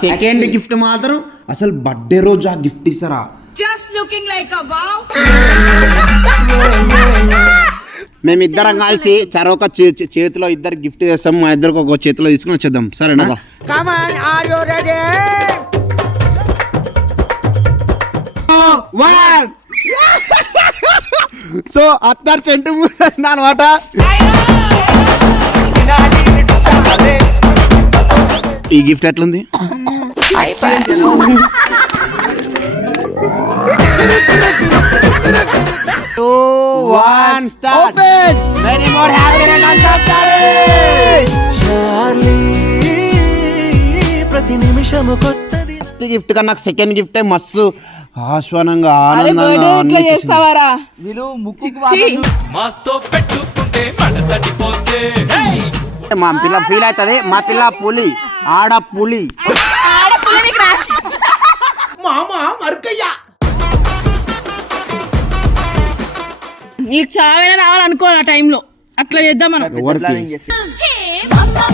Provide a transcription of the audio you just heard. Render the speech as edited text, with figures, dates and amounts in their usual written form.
Second gift మాత్రం అసలు birthday రోజు ఆ గిఫ్ట్ ఇస్తారా? Just looking like a wow. మేమిద్దరం కలిసి చరొక చేతిలో ఇద్దరు గిఫ్ట్ చేస్తాం. మా ఇద్దరికి ఒక చేతిలో తీసుకుని వచ్చేద్దాం, సరేనా? Come on, are you ready? So అత్తారు చెంటు అనమాట. ఈ గిఫ్ట్ ఎట్లుంది? ప్రతి నిమిషము కొత్తది. ఫస్ట్ గిఫ్ట్ కన్నా నాకు సెకండ్ గిఫ్టే మస్తు ఆశ్వానంగా ఆనందంగా మా పిల్ల ఫీల్ అవుతుంది. మా పిల్ల పులి, ఆడ పులి. నీకు చావైనా రావాలనుకోవాలి ఆ టైంలో. అట్లా చేద్దాం మనం. ఎవరికి? Hey, mama,